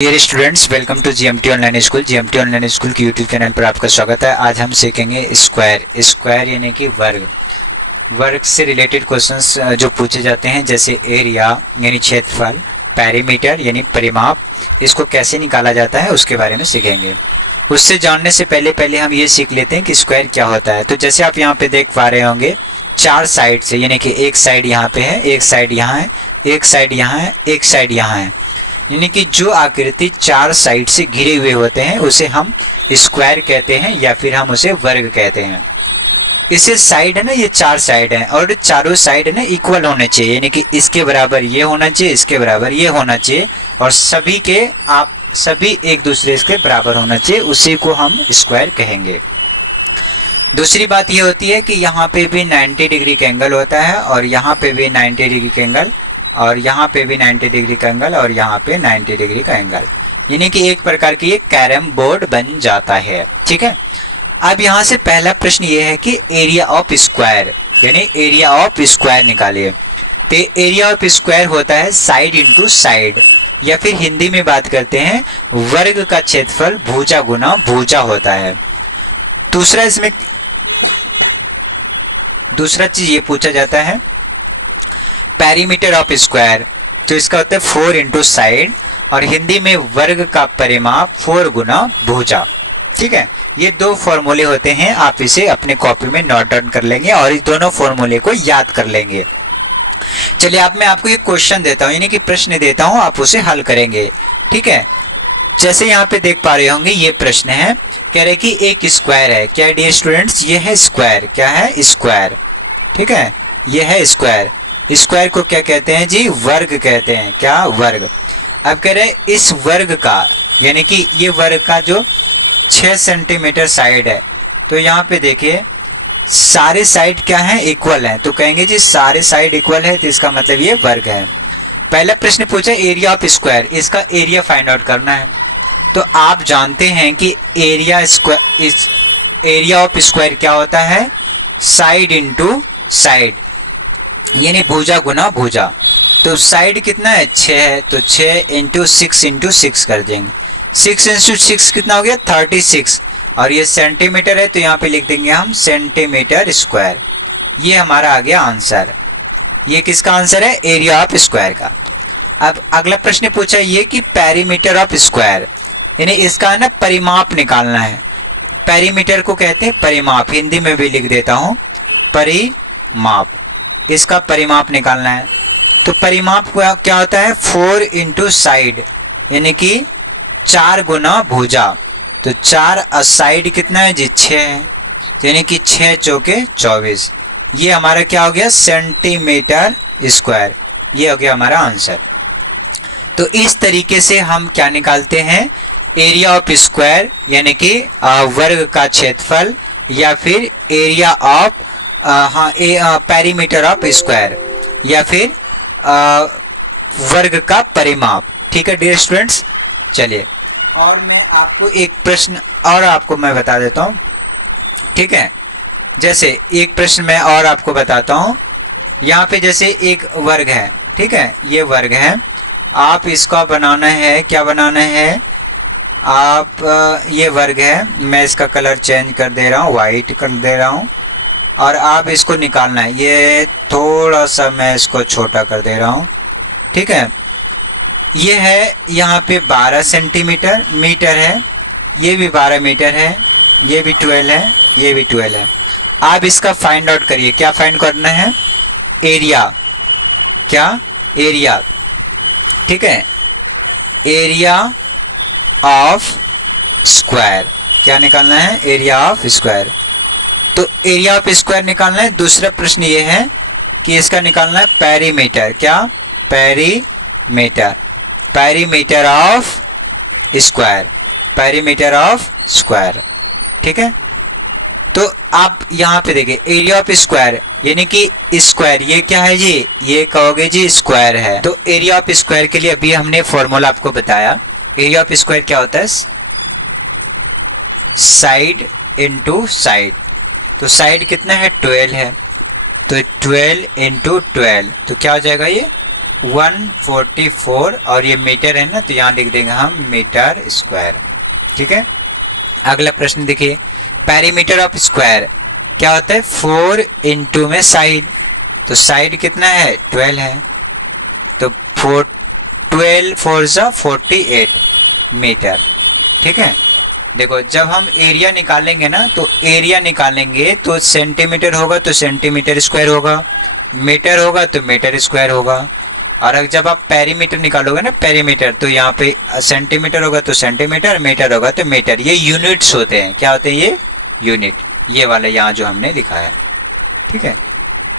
Dear students, welcome to GMT online school. GMT online school के YouTube channel पर आपका स्वागत है। आज हम सीखेंगे स्क्वायर यानी कि वर्ग से रिलेटेड क्वेश्चंस जो पूछे जाते हैं, जैसे एरिया यानी क्षेत्रफल, पेरीमीटर यानी परिमाप, इसको कैसे निकाला जाता है उसके बारे में सीखेंगे। उससे जानने से पहले हम ये सीख लेते हैं कि स्क्वायर क्या होता है। तो जैसे आप यहाँ पे देख पा रहे होंगे, चार साइड से, यानी कि एक साइड यहाँ पे है, एक साइड यहाँ है, एक साइड यहाँ है, एक साइड यहाँ है, यानी कि जो आकृति चार साइड से घिरे हुए होते हैं उसे हम स्क्वायर कहते हैं या फिर हम उसे वर्ग कहते हैं। इसे साइड है ना, ये चार साइड है और चारों साइड है ना इक्वल होने चाहिए, यानी कि इसके बराबर ये होना चाहिए, इसके बराबर ये होना चाहिए और सभी एक दूसरे के बराबर होना चाहिए, उसी को हम स्क्वायर कहेंगे। दूसरी बात ये होती है कि यहाँ पे भी 90 डिग्री का एंगल होता है और यहाँ पे भी 90 डिग्री का एंगल और यहाँ पे भी 90 डिग्री का एंगल और यहाँ पे 90 डिग्री का एंगल, यानी कि एक प्रकार की ये कैरम बोर्ड बन जाता है। ठीक है, अब यहाँ से पहला प्रश्न ये है कि एरिया ऑफ स्क्वायर यानी एरिया ऑफ स्क्वायर निकालिए। तो एरिया ऑफ स्क्वायर होता है साइड इंटू साइड, या फिर हिंदी में बात करते हैं वर्ग का क्षेत्रफल भुजा गुना भुजा होता है। दूसरा चीज ये पूछा जाता है पेरीमीटर ऑफ स्क्वायर, तो इसका होता है 4 इंटू साइड और हिंदी में वर्ग का परिमाप 4 गुना भुजा। ठीक है, ये दो फॉर्मूले होते हैं, आप इसे अपने कॉपी में नोट डाउन कर लेंगे और इस दोनों फॉर्मूले को याद कर लेंगे। चलिए, अब मैं आपको एक क्वेश्चन देता हूँ, यानी कि प्रश्न देता हूँ, आप उसे हल करेंगे। ठीक है, जैसे यहाँ पे देख पा रहे होंगे, ये प्रश्न है, कह रहे कि एक स्क्वायर है। क्या डियर स्टूडेंट्स, ये है स्क्वायर। क्या है? स्क्वायर। ठीक है, ये है स्क्वायर। स्क्वायर को क्या कहते हैं जी? वर्ग कहते हैं। क्या? वर्ग। अब कह रहे इस वर्ग का, यानी कि ये वर्ग का जो 6 सेंटीमीटर साइड है, तो यहाँ पे देखिए सारे साइड क्या है? इक्वल है, तो कहेंगे जी सारे साइड इक्वल है, तो इसका मतलब ये वर्ग है। पहला प्रश्न पूछा एरिया ऑफ स्क्वायर, इसका एरिया फाइंड आउट करना है। तो आप जानते हैं कि एरिया ऑफ स्क्वायर क्या होता है? साइड इंटू साइड, यानी भुजा गुना भुजा। तो साइड कितना है? 6 है, तो 6 इंटू 6 कर देंगे। 6 इंटू 6 कितना हो गया? 36। और ये सेंटीमीटर है, तो यहाँ पे लिख देंगे हम सेंटीमीटर स्क्वायर। ये हमारा आ गया आंसर। ये किसका आंसर है? एरिया ऑफ स्क्वायर का। अब अगला प्रश्न पूछा ये कि पेरीमीटर ऑफ स्क्वायर, यानी इसका ना परिमाप निकालना है। पेरीमीटर को कहते हैं परिमाप, हिंदी में भी लिख देता हूँ परिमाप। इसका परिमाप निकालना है, तो परिमाप क्या होता है? 4 इंटू साइड, यानी कि 4 गुना भुजा। तो 4 साइड कितना है जी? 6 है, यानी कि 6 चौके 24। ये हमारा क्या हो गया? Centimetre square. ये हो गया हमारा आंसर। तो इस तरीके से हम क्या निकालते हैं? एरिया ऑफ स्क्वायर, यानी कि वर्ग का क्षेत्रफल, या फिर area of perimeter of square, या फिर वर्ग का परिमाप। ठीक है डियर स्टूडेंट्स, चलिए और मैं आपको एक प्रश्न और आपको मैं बता देता हूँ। ठीक है, जैसे एक प्रश्न मैं और आपको बताता हूँ। यहाँ पे जैसे एक वर्ग है, ठीक है, ये वर्ग है, आप इसका बनाना है, क्या बनाना है आप, ये वर्ग है, मैं इसका कलर चेंज कर दे रहा हूँ, वाइट कर दे रहा हूँ, और आप इसको निकालना है। ये थोड़ा सा मैं इसको छोटा कर दे रहा हूँ। ठीक है, ये है यहाँ पे 12 सेंटीमीटर मीटर है, ये भी 12 मीटर है, ये भी 12 है, ये भी 12 है। आप इसका फाइंड आउट करिए। क्या फाइंड करना है? एरिया। क्या? एरिया। ठीक है, एरिया ऑफ स्क्वायर। क्या निकालना है? Area of square. तो एरिया ऑफ स्क्वायर निकालना है। दूसरा प्रश्न ये है कि इसका निकालना है पेरीमीटर। क्या? Perimeter. Perimeter of square. Perimeter of square. ठीक है, तो आप यहाँ पे देखिए एरिया ऑफ स्क्वायर, यानी कि स्क्वायर, ये क्या है जी? ये कहोगे जी स्क्वायर है। तो एरिया ऑफ स्क्वायर के लिए अभी हमने फॉर्मूला आपको बताया। एरिया ऑफ स्क्वायर क्या होता है? Side into side. तो साइड कितना है? 12 है, तो 12 इंटू 12, तो क्या हो जाएगा? ये 144 और ये मीटर है ना, तो यहाँ लिख देंगे हम मीटर स्क्वायर। ठीक है, अगला प्रश्न देखिए, पेरीमीटर ऑफ स्क्वायर क्या होता है? 4 इंटू में साइड, तो साइड कितना है? 12 है, तो 12 4 जा 48 मीटर। ठीक है, देखो जब हम एरिया निकालेंगे ना, तो एरिया निकालेंगे तो सेंटीमीटर होगा तो सेंटीमीटर स्क्वायर होगा, मीटर होगा तो मीटर स्क्वायर होगा। और अगर जब आप पेरीमीटर निकालोगे ना, पेरीमीटर, तो यहाँ पे सेंटीमीटर होगा तो सेंटीमीटर, मीटर होगा तो मीटर। ये यूनिट्स होते हैं। क्या होते हैं ये? यूनिट। ये वाला यहाँ जो हमने लिखा है। ठीक है,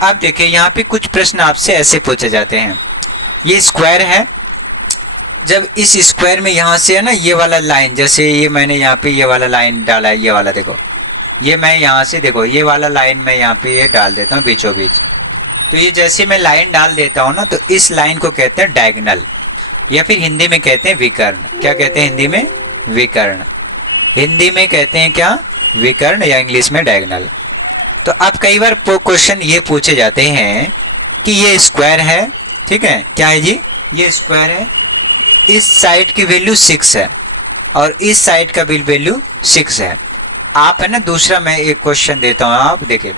अब देखिए यहाँ पे कुछ प्रश्न आपसे ऐसे पूछे जाते हैं। ये स्क्वायर है, जब इस स्क्वायर में यहाँ से है ना ये वाला लाइन, जैसे ये मैंने यहाँ पे ये वाला लाइन डाला है, ये वाला देखो, ये मैं यहाँ से देखो ये वाला लाइन मैं यहाँ पे ये डाल देता हूँ बीचों बीच। तो ये जैसे मैं लाइन डाल देता हूँ ना, तो इस लाइन को कहते हैं डायगोनल, या फिर हिंदी में कहते हैं विकर्ण। क्या कहते हैं हिंदी में? विकर्ण। हिंदी में कहते हैं क्या? विकर्ण, या इंग्लिश में डायगोनल। तो अब कई बार क्वेश्चन ये पूछे जाते हैं कि ये स्क्वायर है, ठीक है, क्या है जी? ये स्क्वायर है, इस साइड की वैल्यू 6 है और इस साइड का भी वैल्यू 6 है। आप है ना, दूसरा मैं एक क्वेश्चन देता हूँ, आप देखिए,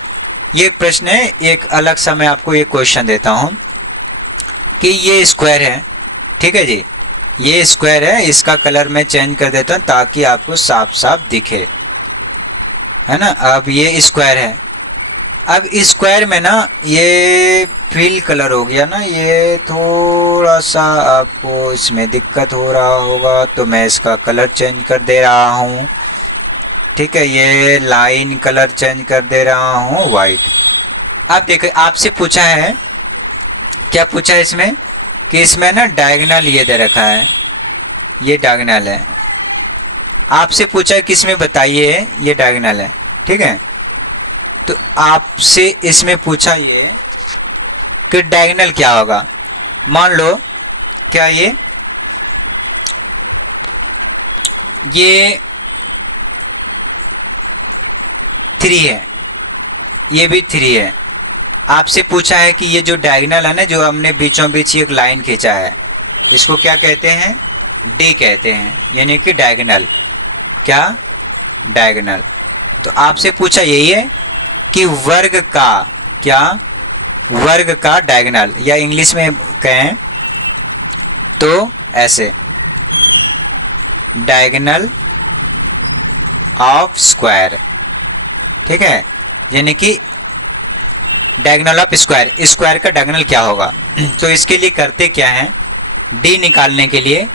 ये प्रश्न है, एक अलग सा मैं आपको एक क्वेश्चन देता हूँ कि ये स्क्वायर है, ठीक है जी, ये स्क्वायर है, इसका कलर मैं चेंज कर देता हूँ ताकि आपको साफ साफ दिखे, है ना। अब ये स्क्वायर है, अब स्क्वायर में ना ये फिल कलर हो गया ना, ये थोड़ा सा आपको इसमें दिक्कत हो रहा होगा, तो मैं इसका कलर चेंज कर दे रहा हूँ। ठीक है, ये लाइन कलर चेंज कर दे रहा हूँ वाइट। अब देखो आपसे पूछा है, क्या पूछा है इसमें, कि इसमें ना डायगोनल ये दे रखा है, ये डायगोनल है। आपसे पूछा है कि इसमें बताइए ये डायगोनल है, ठीक है। तो आपसे इसमें पूछा ये कि डायगोनल क्या होगा। मान लो क्या ये 3 है, ये भी 3 है। आपसे पूछा है कि ये जो डायगोनल है ना, जो हमने बीचों बीच एक लाइन खींचा है, इसको क्या कहते हैं? डी कहते हैं, यानी कि डायगोनल। क्या? डायगोनल। तो आपसे पूछा यही है कि वर्ग का, क्या? वर्ग का डायगोनल, या इंग्लिश में कहें तो ऐसे, डायगोनल ऑफ स्क्वायर, ठीक है, यानी कि डायगोनल ऑफ स्क्वायर, स्क्वायर का डायगोनल क्या होगा। तो इसके लिए करते क्या है, डी निकालने के लिए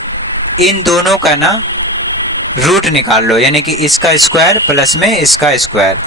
इन दोनों का ना रूट निकाल लो, यानी कि इसका स्क्वायर प्लस में इसका स्क्वायर।